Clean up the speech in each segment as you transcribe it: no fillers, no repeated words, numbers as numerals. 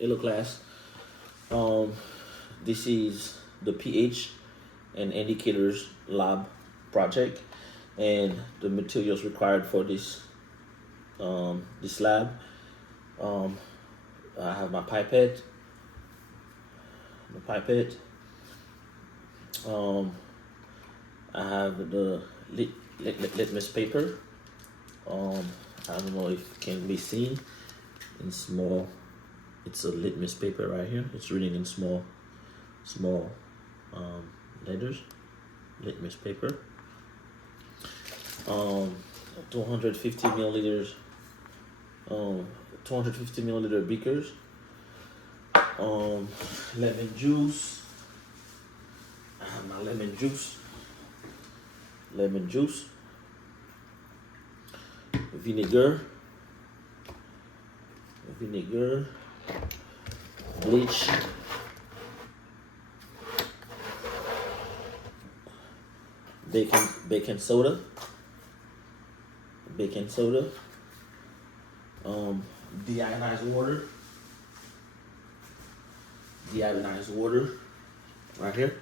Hello class. Um, this is the pH and indicators lab project, and the materials required for this lab. Um, I have my pipette, the pipette. Um, I have the litmus paper. Um, I don't know if it can be seen in small. It's a litmus paper right here. It's reading in small letters. Litmus paper. Um, 250 milliliters. Um, 250 milliliter beakers. Lemon juice. I have my lemon juice. Lemon juice. Vinegar. Vinegar. Bleach. Baking soda. Baking soda. Deionized water. Deionized water. Right here.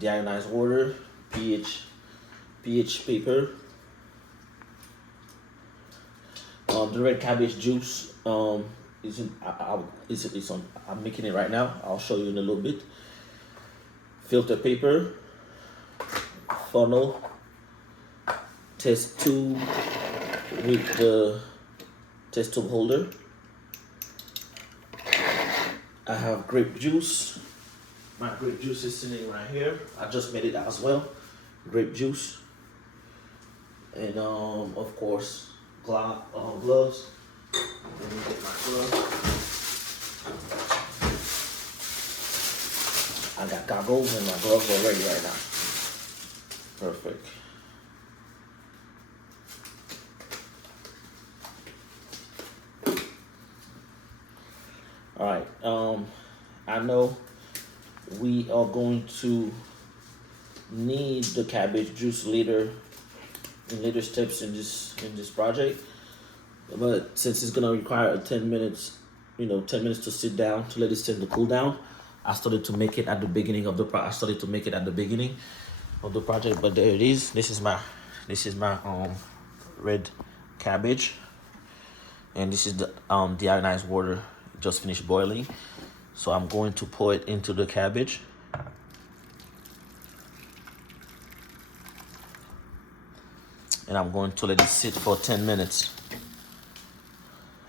Deionized water. pH paper. The red cabbage juice is in, it's on. I'm making it right now. I'll show you in a little bit. Filter paper, funnel, test tube with the test tube holder. I have grape juice. My grape juice is sitting right here. I just made it as well. Grape juice, and of course gloves. Let me get my gloves. I got goggles and my gloves are ready right now. Perfect. All right. I know we are going to need the cabbage juice later in later steps in this project, but since it's gonna require 10 minutes, 10 minutes to sit down to let it sit to cool down, I started to make it at the beginning of the project. But there it is. This is my red cabbage, and this is the deionized water just finished boiling. So I'm going to pour it into the cabbage. And I'm going to let it sit for 10 minutes.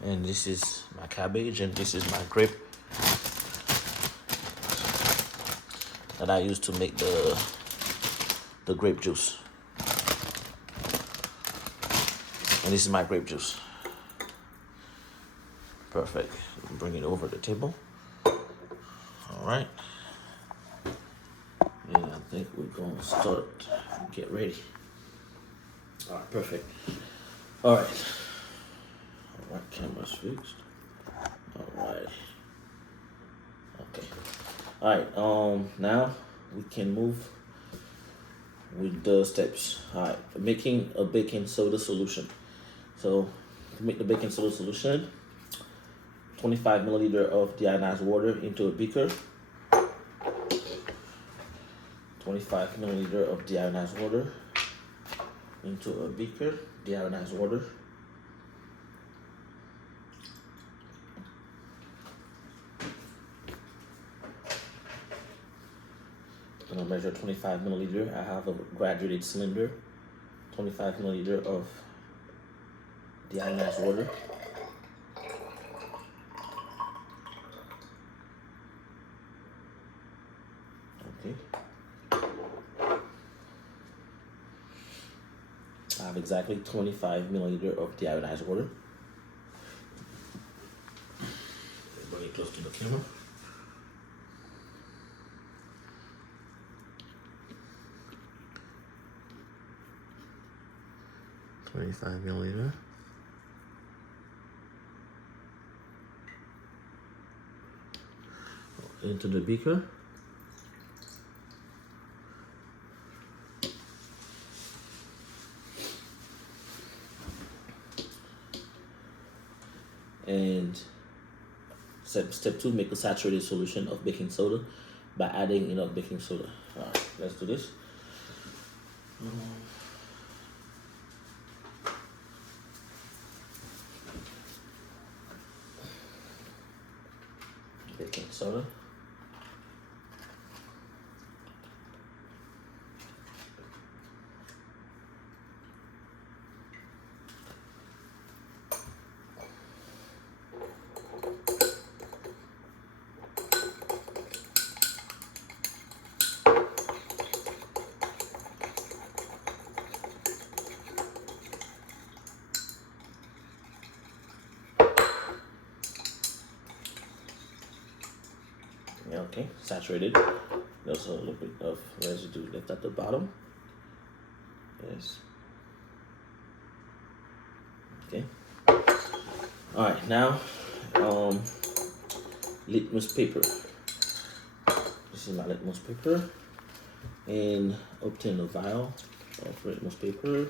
And this is my cabbage, and this is my grape that I use to make the grape juice. And this is my grape juice. Perfect. Bring it over the table. All right. And I think we're going to start. Get ready. All right, perfect. All right. All right, camera's fixed. All right. Okay. All right. Now we can move with the steps. All right. Making a baking soda solution. So to make the baking soda solution, 25 milliliter of deionized water into a beaker. 25 milliliter of deionized water into a beaker. Deionized water. I'm gonna measure 25 milliliter. I have a graduated cylinder. 25 milliliter of deionized water. Okay. I have exactly 25 milliliter of deionized water. Bring it close to the camera. $25 milliliter. Into the beaker. And step 2, make a saturated solution of baking soda by adding enough baking soda. All right, let's do this. Baking soda. Yeah, okay, saturated. There's a little bit of residue left at the bottom. Yes. Okay. All right, now, litmus paper. This is my litmus paper, and obtain a vial of litmus paper.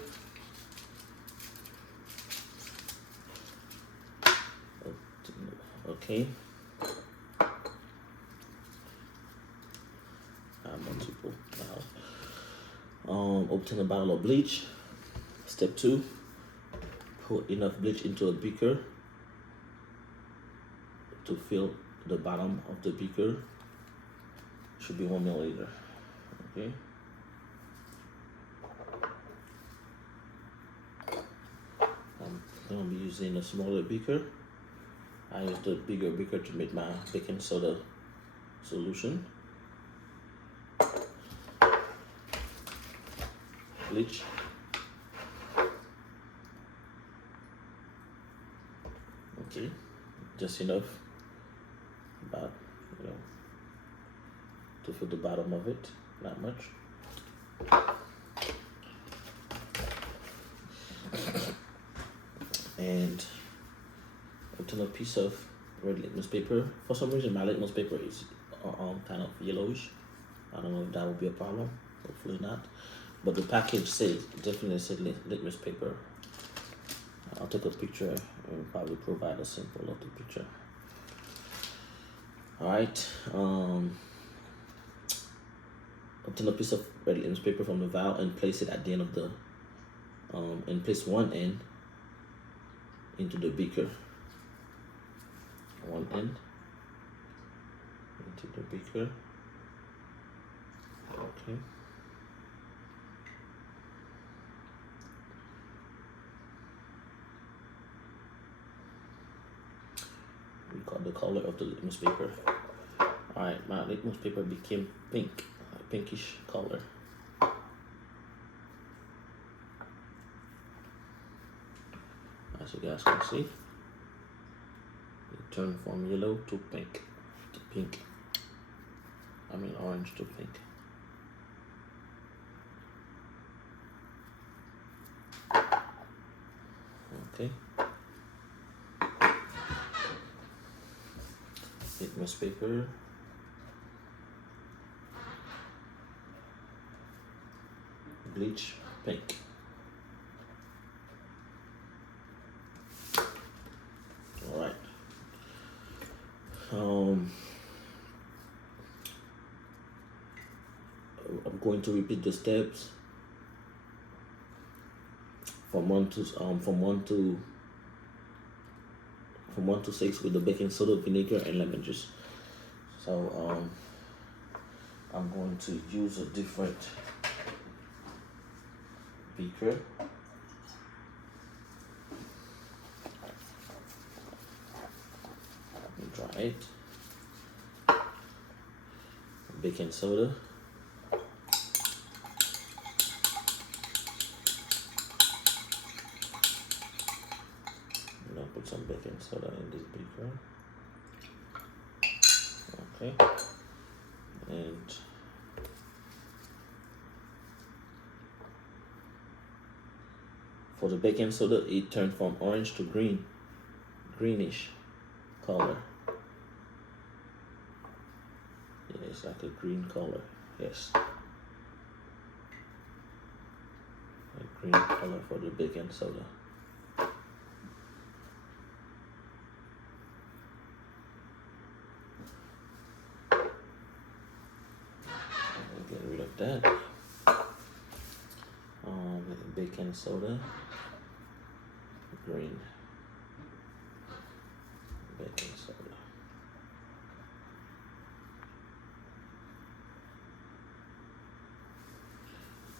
Okay. Multiple vials. Obtain a bottle of bleach. Step 2, put enough bleach into a beaker to fill the bottom of the beaker. Should be 1 milliliter. Okay. I'm gonna be using a smaller beaker. I use the bigger beaker to make my baking soda solution. Bleach. Okay, just enough, about, to fill the bottom of it, not much. And obtain a piece of red litmus paper. For some reason, my litmus paper is kind of yellowish. I don't know if that will be a problem. Hopefully not. But the package definitely said litmus paper. I'll take a picture and probably provide a sample of the picture. All right. Obtain a piece of red litmus paper from the vial and place it at the end of the, and place one end into the beaker. One end into the beaker. Okay. We got the color of the litmus paper. Alright, my litmus paper became pink, a pinkish color. As you guys can see, it turned from yellow to pink, orange to pink. Okay. Litmus paper. Bleach, pink. All right. I'm going to repeat the steps from 1 to 6 with the baking soda, vinegar, and lemon juice. So I'm going to use a different beaker. Dry it. Baking soda. I'll put some baking soda in this beaker. Okay. And for the baking soda, it turned from orange to greenish color. Yeah, it's like a green color. Yes. A green color for the baking soda. that. Baking soda, green baking soda.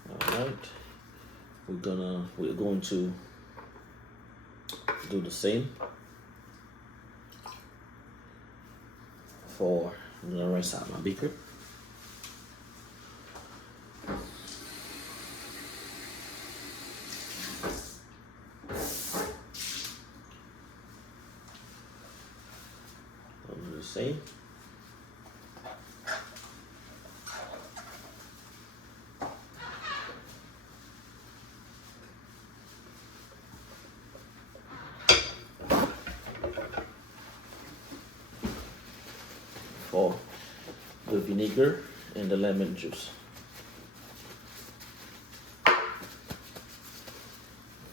All right, we're going to do the same for. I'm gonna rinse out my beaker. I'll do the same. For the vinegar and the lemon juice.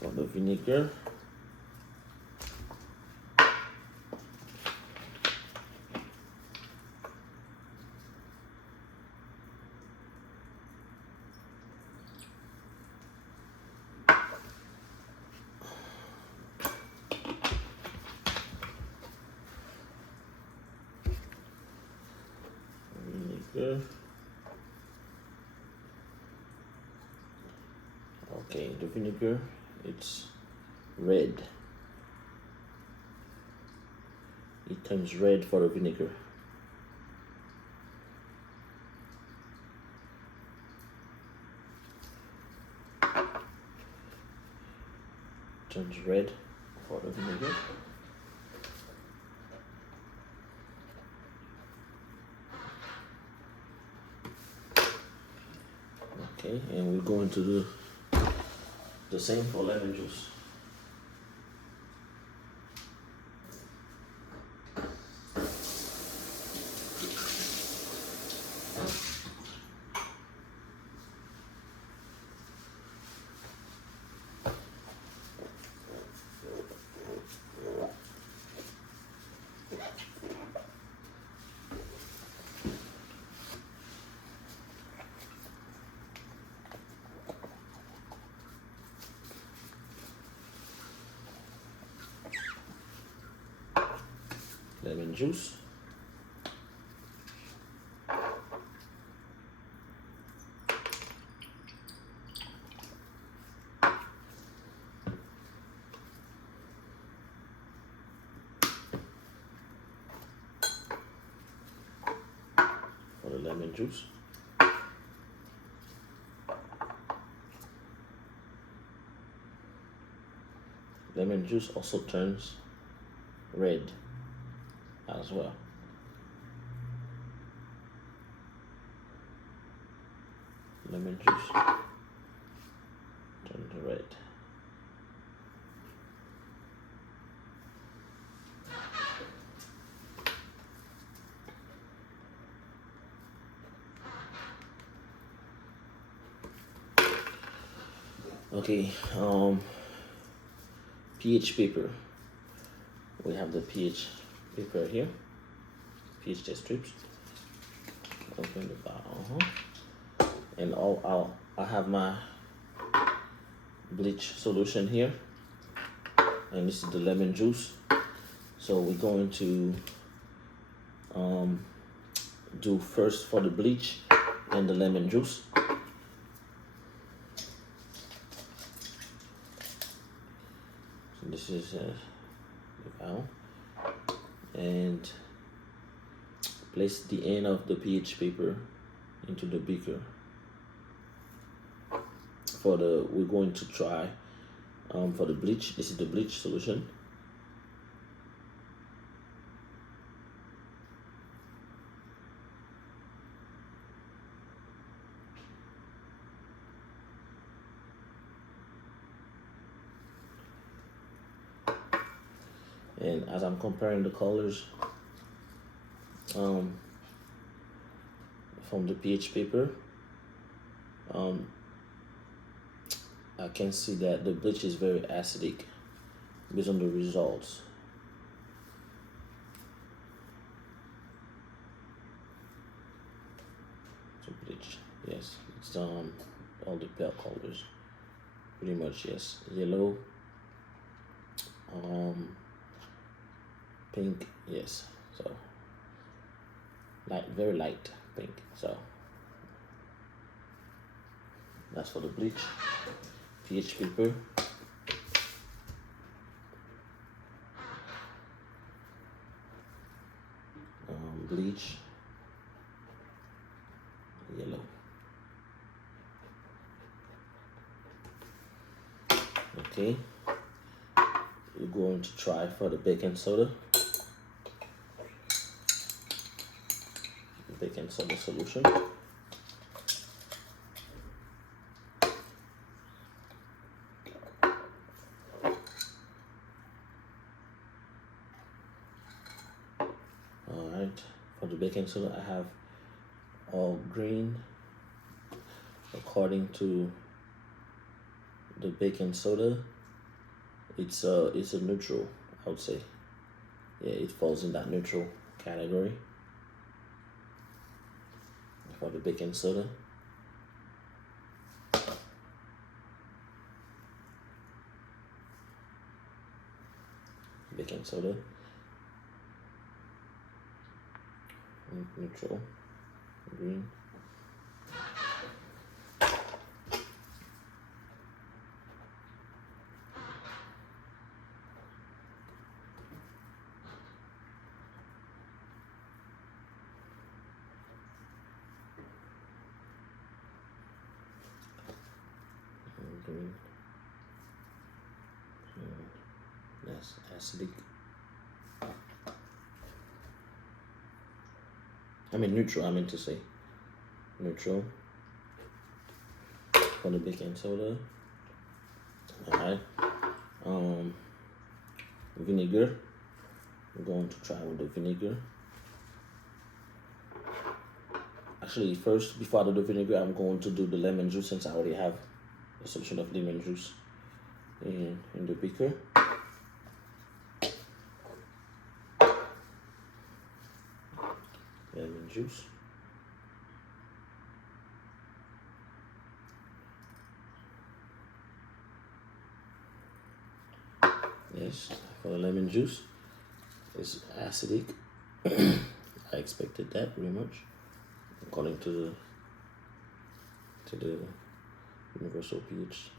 For the vinegar, vinegar. Okay, the vinegar, it's red. It turns red for the vinegar. Turns red for the vinegar. Okay, and we're going to do the same for lemon juice. Lemon juice. For the lemon juice. Lemon juice also turns red as well. Lemon juice turns red. Okay, pH paper. We have the pH paper here. pH test strips. Open the bottle. And I have my bleach solution here, and this is the lemon juice. So we're going to do first for the bleach and the lemon juice. So this is the valve, and place the end of the pH paper into the beaker. We're going to try for the bleach. This is the bleach solution. And as I'm comparing the colors from the pH paper, I can see that the bleach is very acidic based on the results. So bleach. Yes, it's all the pale colors. Pretty much, yes. Yellow, um, pink, yes. So light, very light pink. So that's for the bleach. pH paper. Bleach, yellow. Okay, we're going to try for the baking soda. Baking soda solution. Alright, for the baking soda I have all green according to the baking soda. It's a neutral, I would say. Yeah, it falls in that neutral category for the baking soda. Baking soda, neutral, green. Green. That's acidic. I mean neutral, I meant to say. Neutral for the baking soda. Alright. Vinegar. We're going to try with the vinegar. Actually, first, before I do the vinegar, I'm going to do the lemon juice since I already have a solution of lemon juice in the beaker. Lemon juice. Yes, for the lemon juice, it's acidic. I expected that pretty much, according to the universal pH.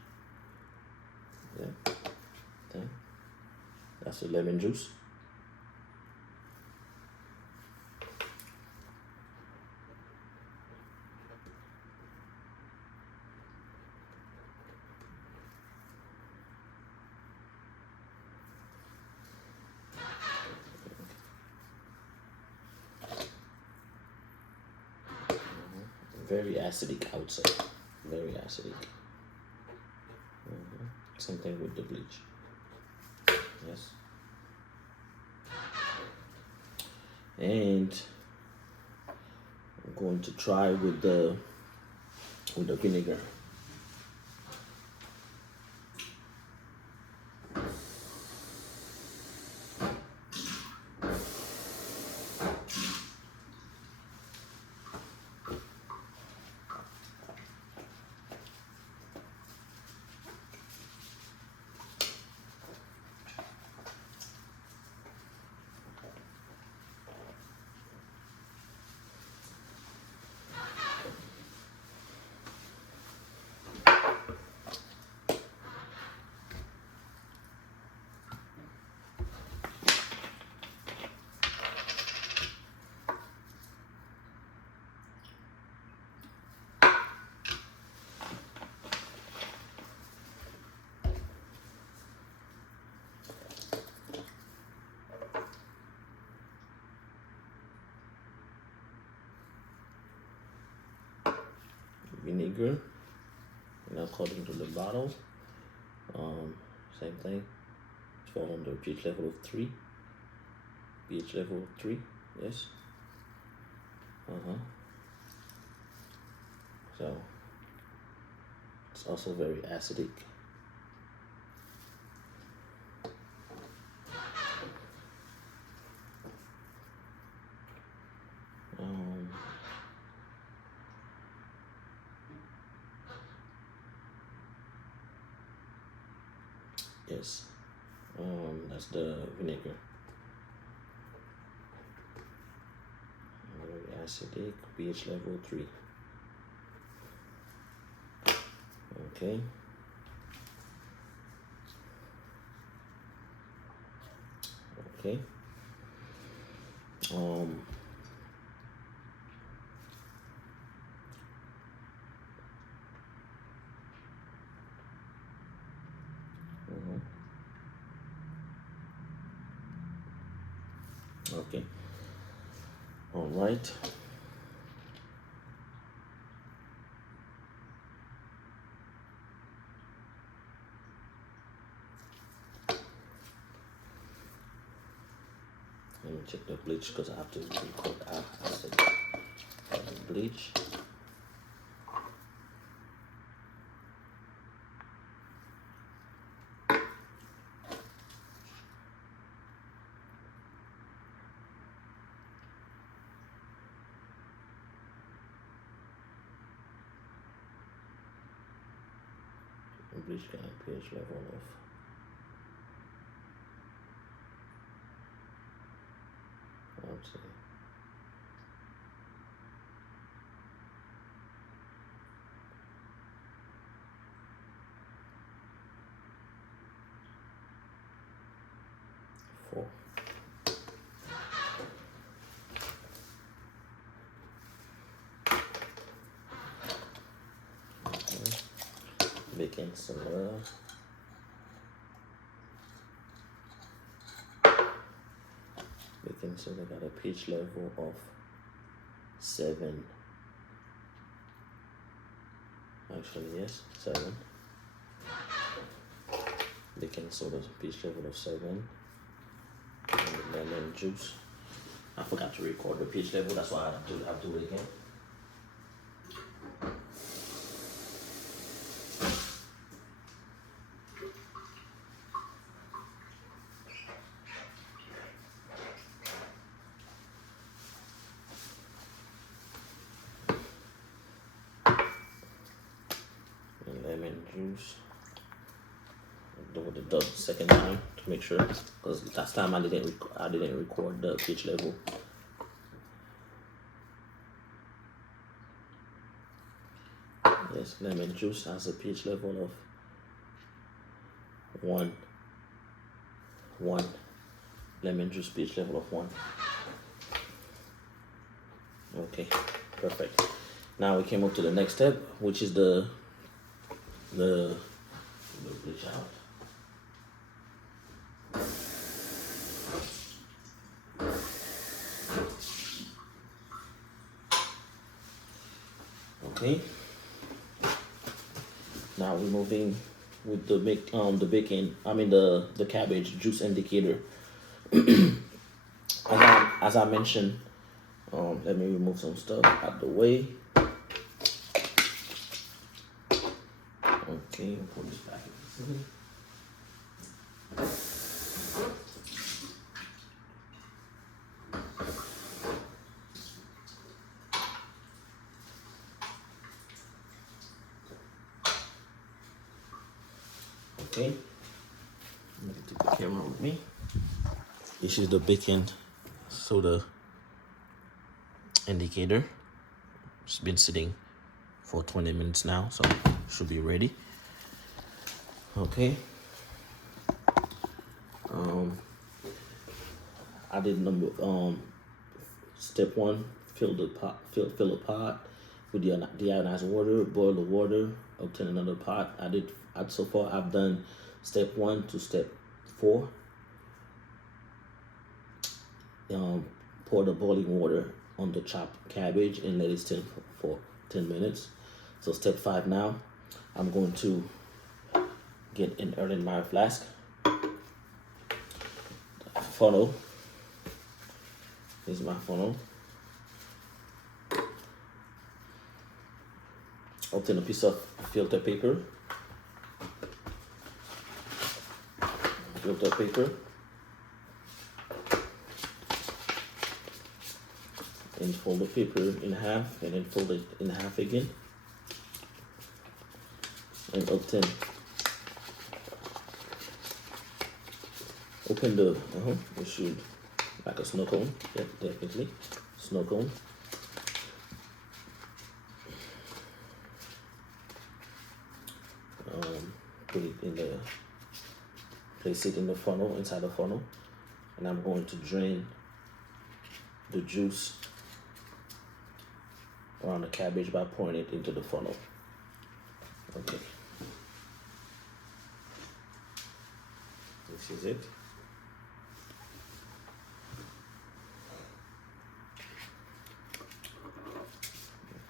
Yeah, okay. That's the lemon juice. Very acidic, I would say. Very acidic. Same thing with the bleach. Yes. And I'm going to try with the vinegar. Vinegar, and according to the bottle, same thing. It's fall under pH level of 3. pH level of 3, yes. So it's also very acidic. That's the vinegar. Very acidic, pH level 3. Okay. Okay. Okay. All right. Let me check the bleach because I have to record acid bleach. Bleach got a pH level of 4. Baking soda. Baking soda got a pH level of 7. Actually, yes, 7. Baking soda's pH level of 7. And the lemon juice. I forgot to record the pH level, that's why I have to do it again. Lemon juice. I'll do it the second time to make sure, because last time I didn't record the pH level. Yes, lemon juice has a pH level of 1. Lemon juice pH level of 1. Okay, perfect. Now we came up to the next step, which is the bleach out. Okay. Now we're moving with the cabbage juice indicator. as I mentioned, let me remove some stuff out the way. Okay, I'll put this back in. Okay, I'm gonna take the camera with me. This is the baking soda indicator. It's been sitting for 20 minutes now, so it should be ready. Okay. I did step 1, fill a pot with deionized water, boil the water, obtain another pot. So far I've done step 1 to step 4. Pour the boiling water on the chopped cabbage and let it steam for 10 minutes. So step 5 now, I'm going to get an earthenware flask, funnel. Here's my funnel. Obtain a piece of filter paper. And fold the paper in half, and then fold it in half again. And obtain Open the, it should, like a snow cone. Yep, definitely. Snow cone. Put it in the, place it in the funnel, inside the funnel. And I'm going to drain the juice around the cabbage by pouring it into the funnel. Okay. This is it.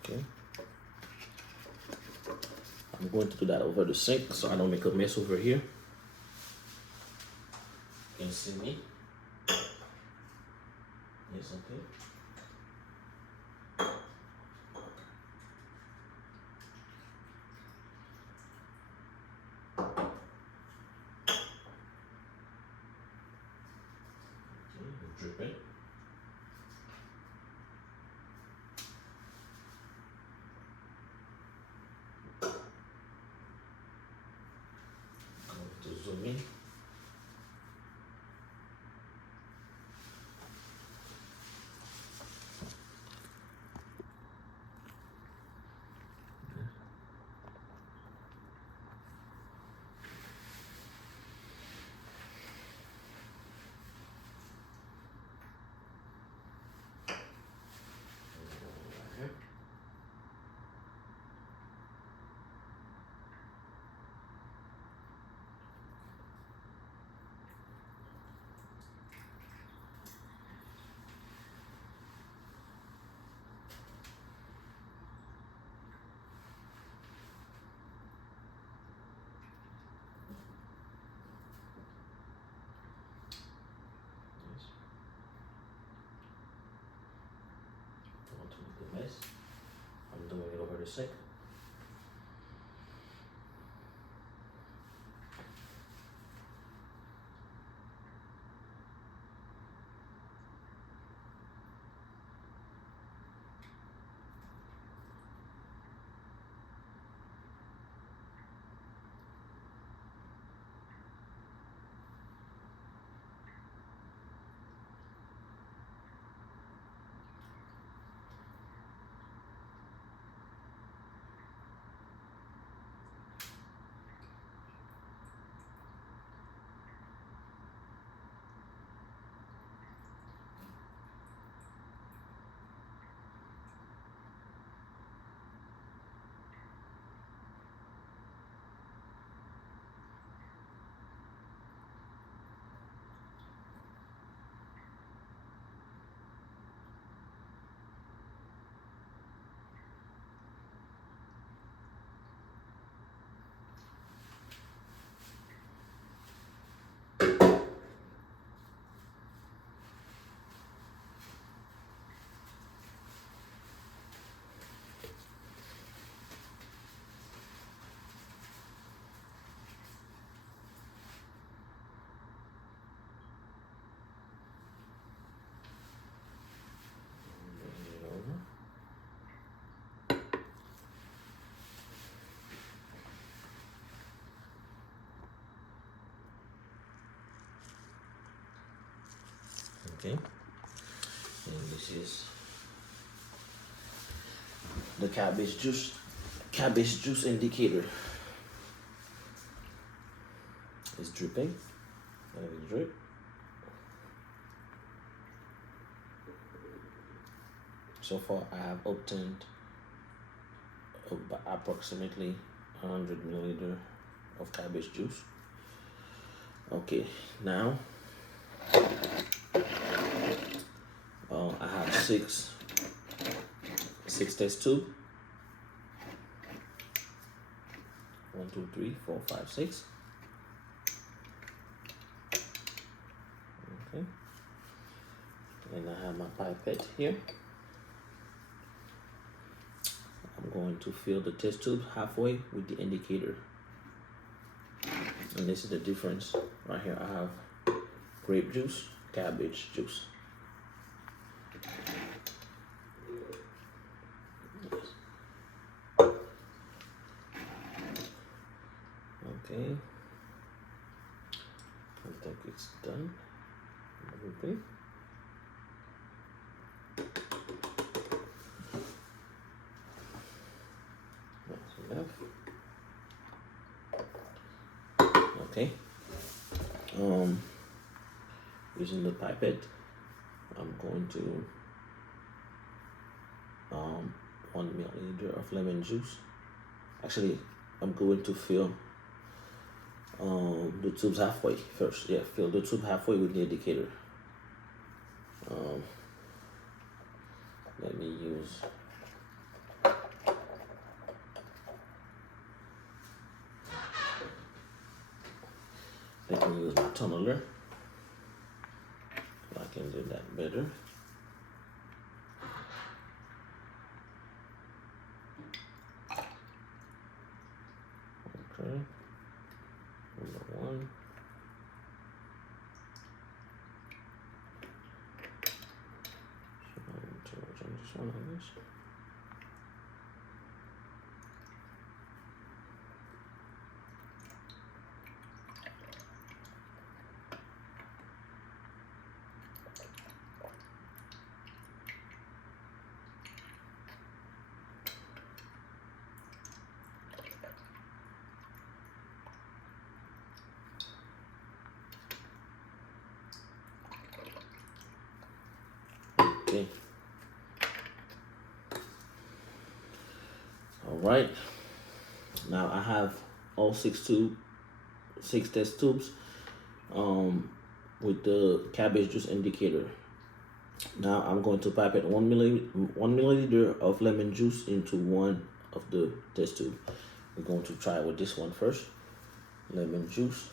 Okay. I'm going to do that over the sink so I don't make a mess over here. You can see me. Yes, okay. Okay, dripping. Going to zoom in. Yes. Don't want to make a mess. I'm doing it over the sink. Bring it over. Okay. And this is the cabbage juice indicator. It's dripping. Let it drip. So far, I have obtained approximately 100 milliliter of cabbage juice. Okay, now I have six test tube. 1, 2, 3, 4, 5, 6. Okay, and I have my pipette here. I'm going to fill the test tube halfway with the indicator. And this is the difference. Right here I have grape juice, cabbage juice. Okay. I think it's done. done. Everything. That's enough. Okay. Using the pipette, I'm going to 1 milliliter of lemon juice. Actually, I'm going to fill the tubes halfway first. Yeah, fill the tube halfway with the indicator. Let me use my tunneler. I can do that better. Okay. Number one. So I'm change this one, I guess. Okay. All right. Now I have all six test tubes with the cabbage juice indicator. Now I'm going to pipette 1 milliliter of lemon juice into one of the test tube. We're going to try with this one first. Lemon juice.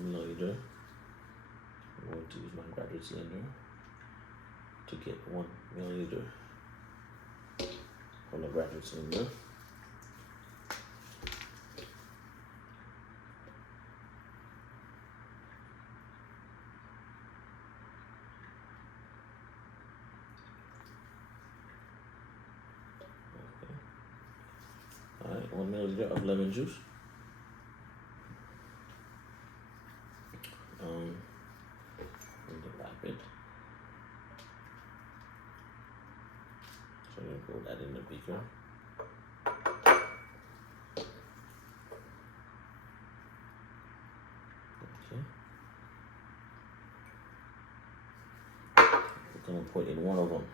Milliliter. I'm going to use my graduate cylinder to get 1 milliliter from the graduate cylinder. All right, 1 milliliter of lemon juice. In the pipette. So you put that in the beaker. Okay. We're gonna put in one of them.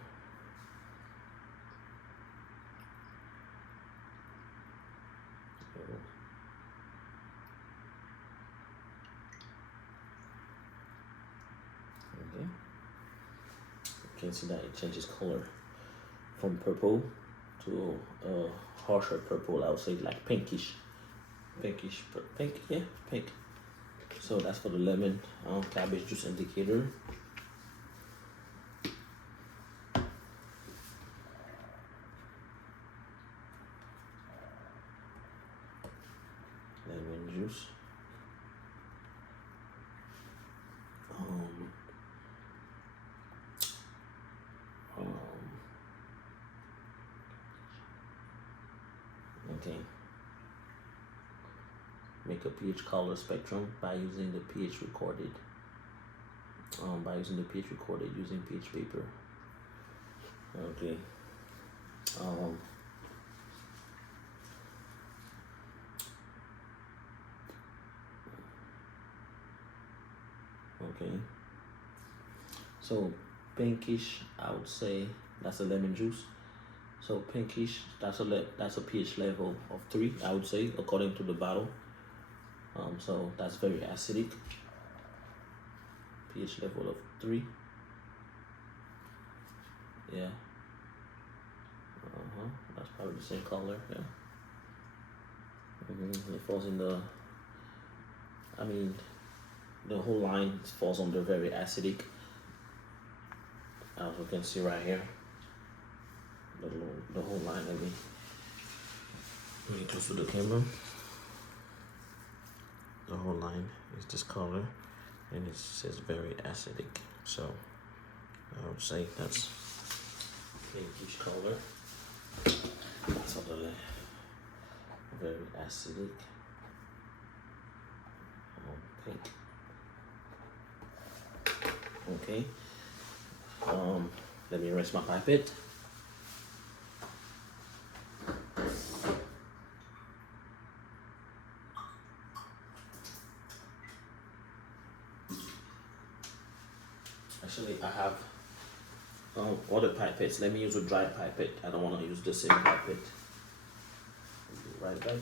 Okay. You can see that it changes color from purple to a harsher purple. I would say like pinkish, pink, yeah, pink. So that's for the lemon cabbage juice indicator. Lemon juice. Okay. Make a pH color spectrum by using the pH recorded. Using pH paper. Okay. Okay. So pinkish, I would say that's a lemon juice. So pinkish, that's a pH level of 3, I would say, according to the bottle. So that's very acidic. pH level of 3. Yeah. That's probably the same color. Yeah. It falls in the. I mean, the whole line falls under very acidic. As you can see right here, the whole line. Let me bring it close to the camera. The whole line is this color, and it says very acidic. So I would say that's pinkish color. Totally very acidic. Pink. Okay. Let me rinse my pipette. Actually, I have other pipettes. Let me use a dry pipette. I don't want to use the same pipette. Right back.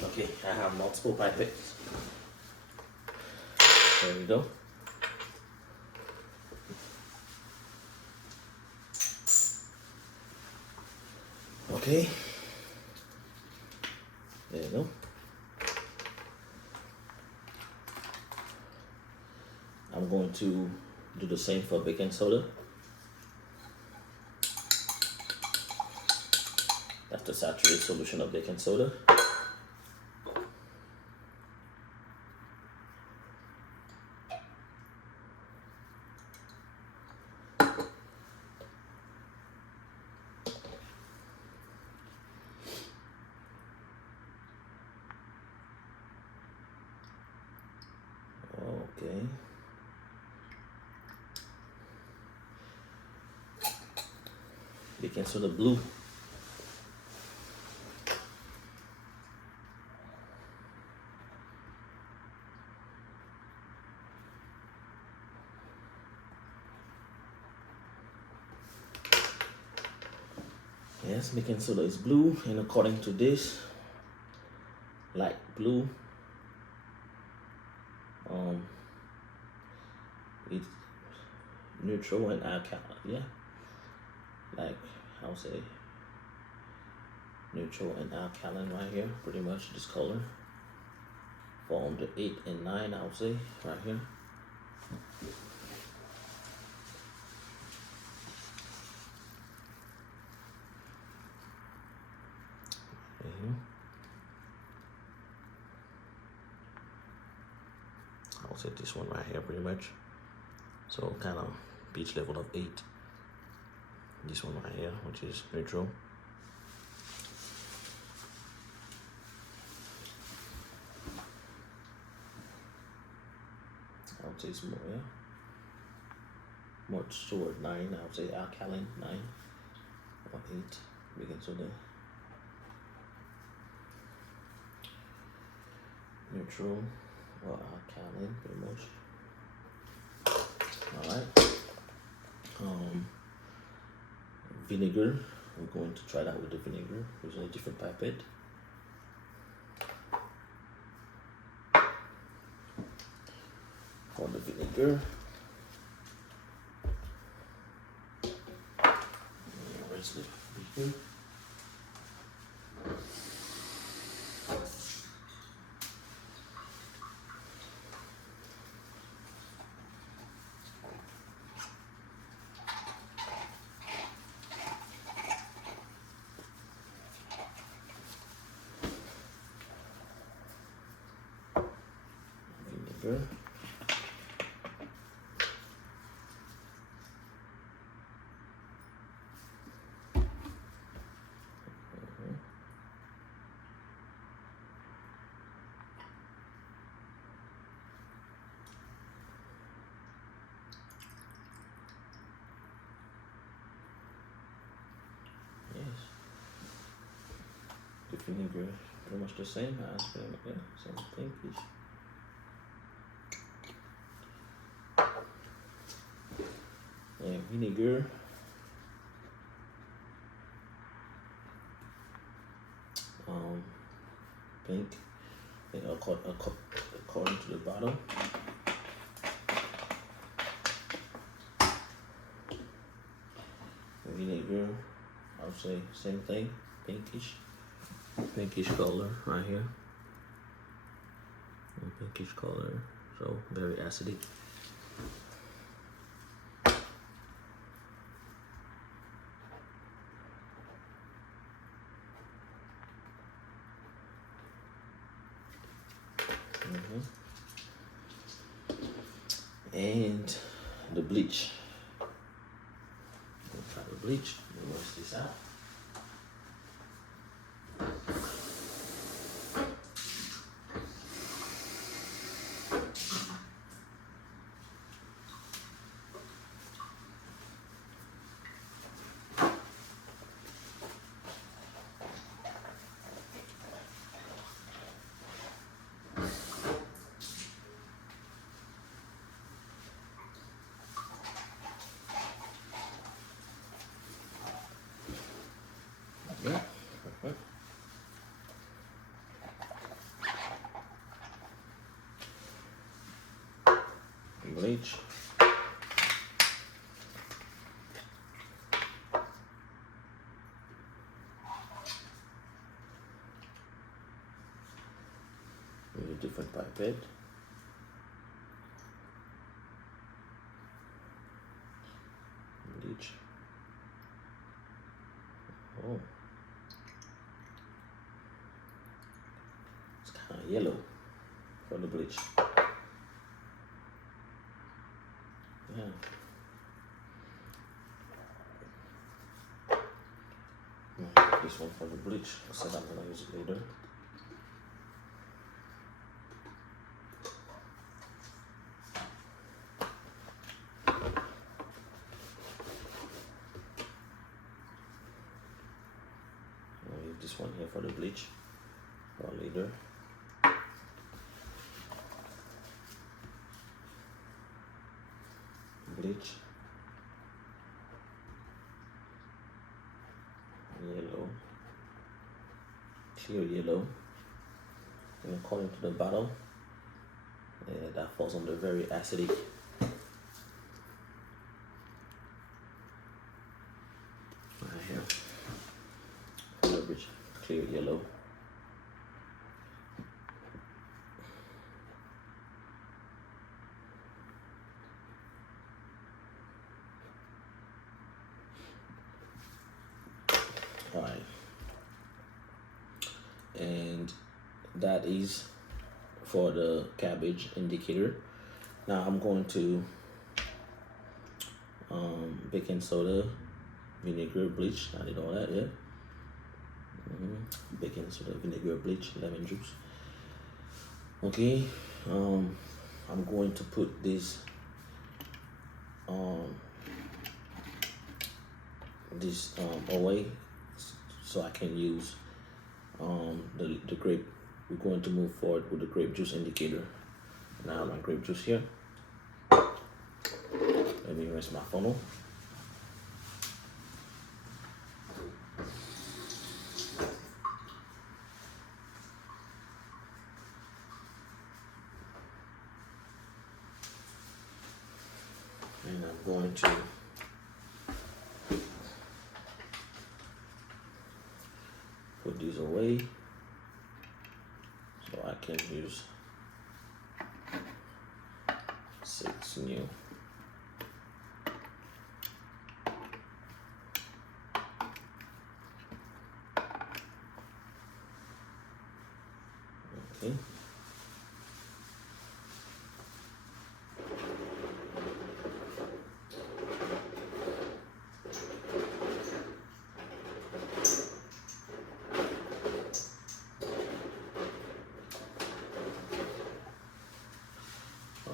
Okay, I have multiple pipettes. There we go. Okay. There you go. I'm going to do the same for baking soda. That's the saturated solution of baking soda. Okay. Baking soda blue. Yes, baking soda is blue, and according to this, light blue, it's neutral and alkaline. Yeah, like I'll say neutral and alkaline right here. Pretty much this color. For the 8 and 9, I'll say right here. I'll say this one right here pretty much. So kind of pH level of 8. This one right here, which is neutral. I would say it's more, yeah. More toward 9, I would say alkaline 9 or 8. Baking soda. Neutral or alkaline pretty much. Alright. Vinegar. We're going to try that with the vinegar. Using a different pipette. For the vinegar. Rinse the vinegar. Vinegar. the vinegar is pretty much the same as vinegar, same pinkish. And vinegar. Pink. And according to the bottle. Vinegar, I would say same thing, pinkish color right here. Pinkish color, so very acidic. And the bleach. We'll try the bleach. We'll wash this out. Yeah, perfect. Bleach. With a different pipette. Bleach. Oh. It's kind of yellow for the bleach. Yeah. This one for the bleach. I said I'm gonna use it later. I'll leave this one here for the bleach for later. Bleach. Yellow. Clear yellow. And according to the bottle, that falls under very acidic. Right here. Leverage clear yellow. Alright. And that is for the cabbage indicator. Now I'm going to baking soda, vinegar, bleach. I did all that, yeah. Baking soda, vinegar, bleach, lemon juice. Okay, I'm going to put this away so I can use the grape. We're going to move forward with the grape juice indicator. Now my grape juice here. Let me rinse my funnel. And I'm going to put these away so I can use 6 new. Okay.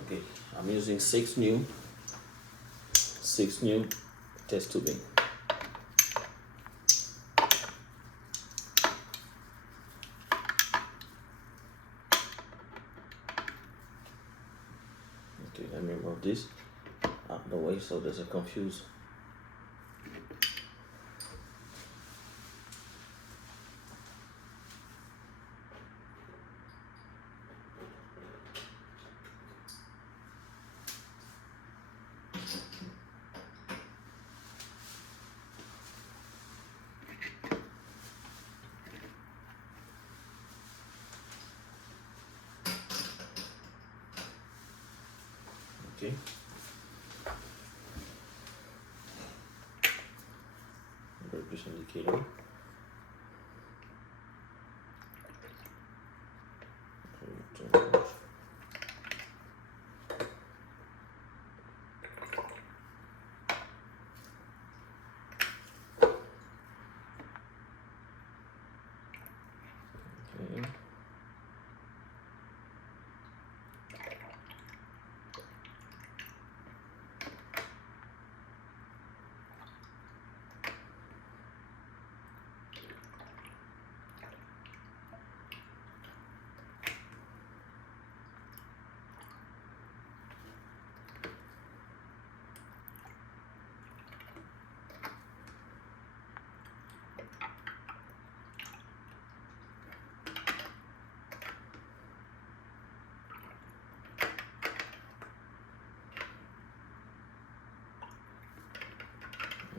Okay, I'm using 6 new test tubing. Let me move this out the way so it doesn't confuse. Okay. Grape juice indicator. Okay.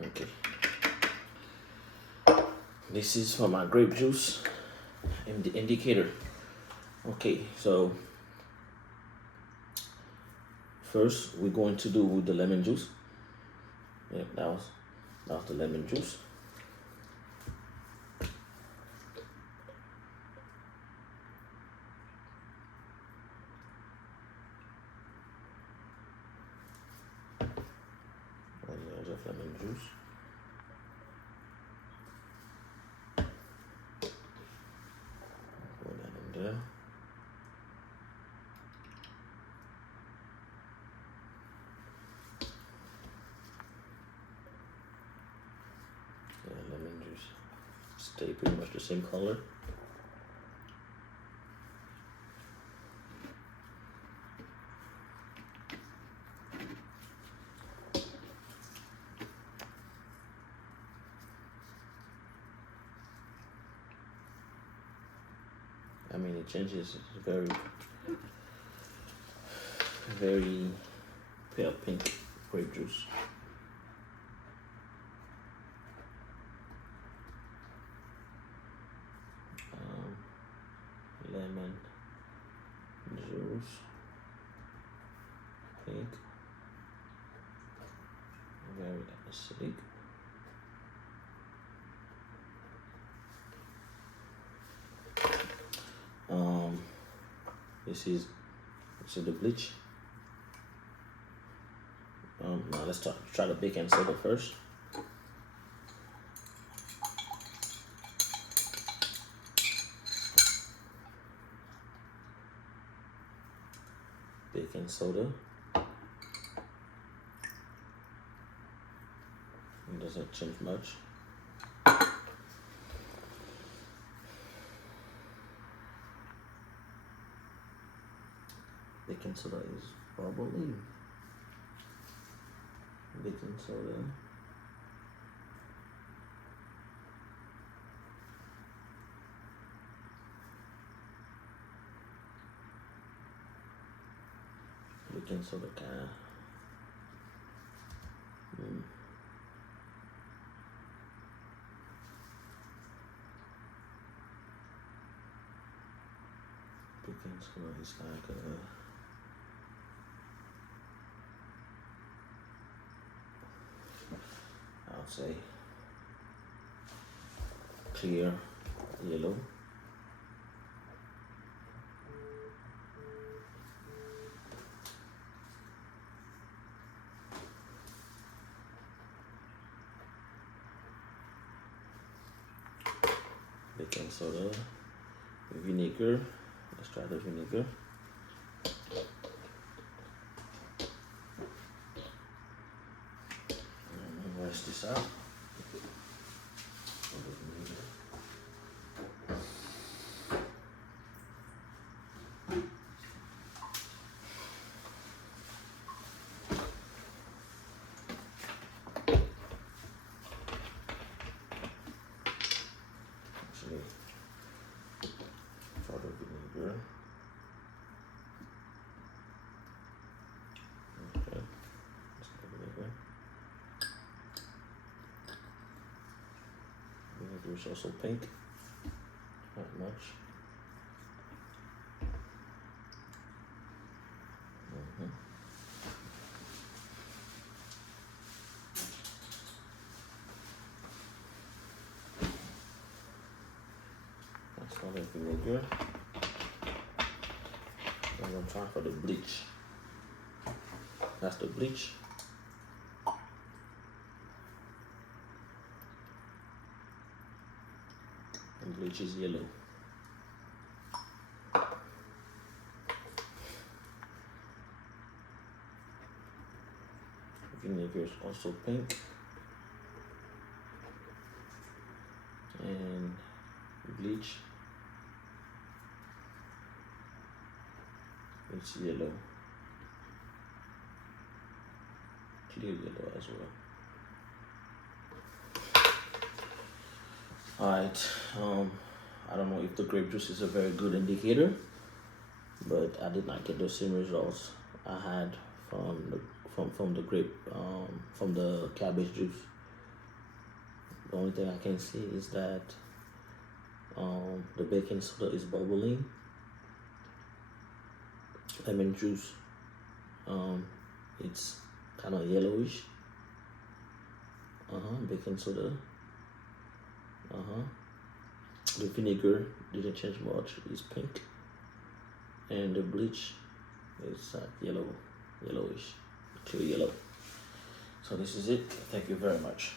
Okay. This is for my grape juice indicator. Okay, so first we're going to do with the lemon juice. Yeah, that was the lemon juice. And there's of lemon juice. Put that in there. Yeah, lemon juice. Stay pretty much the same color. I mean, it changes. It's very pale pink grape juice. Lemon juice, pink, very acidic. This is the bleach. Now let's try the baking soda first. Baking soda. It doesn't change much. Baking soda is bubbling. Baking soda. Baking soda kinda. Baking soda is like I would say clear yellow. Baking soda, vinegar. Let's try the vinegar. Wash this out. is also pink. Not much. That's not looking good. And I'm trying for the bleach. That's the bleach. And bleach is yellow. Vinegar is also pink. And bleach, it's yellow, clear yellow as well. Alright, I don't know if the grape juice is a very good indicator, but I did not get the same results I had from the grape from the cabbage juice. The only thing I can see is that the baking soda is bubbling. Lemon juice, it's kind of yellowish. Baking soda. The vinegar didn't change much. It's pink, and the bleach is yellowish, clear yellow. So this is it. Thank you very much.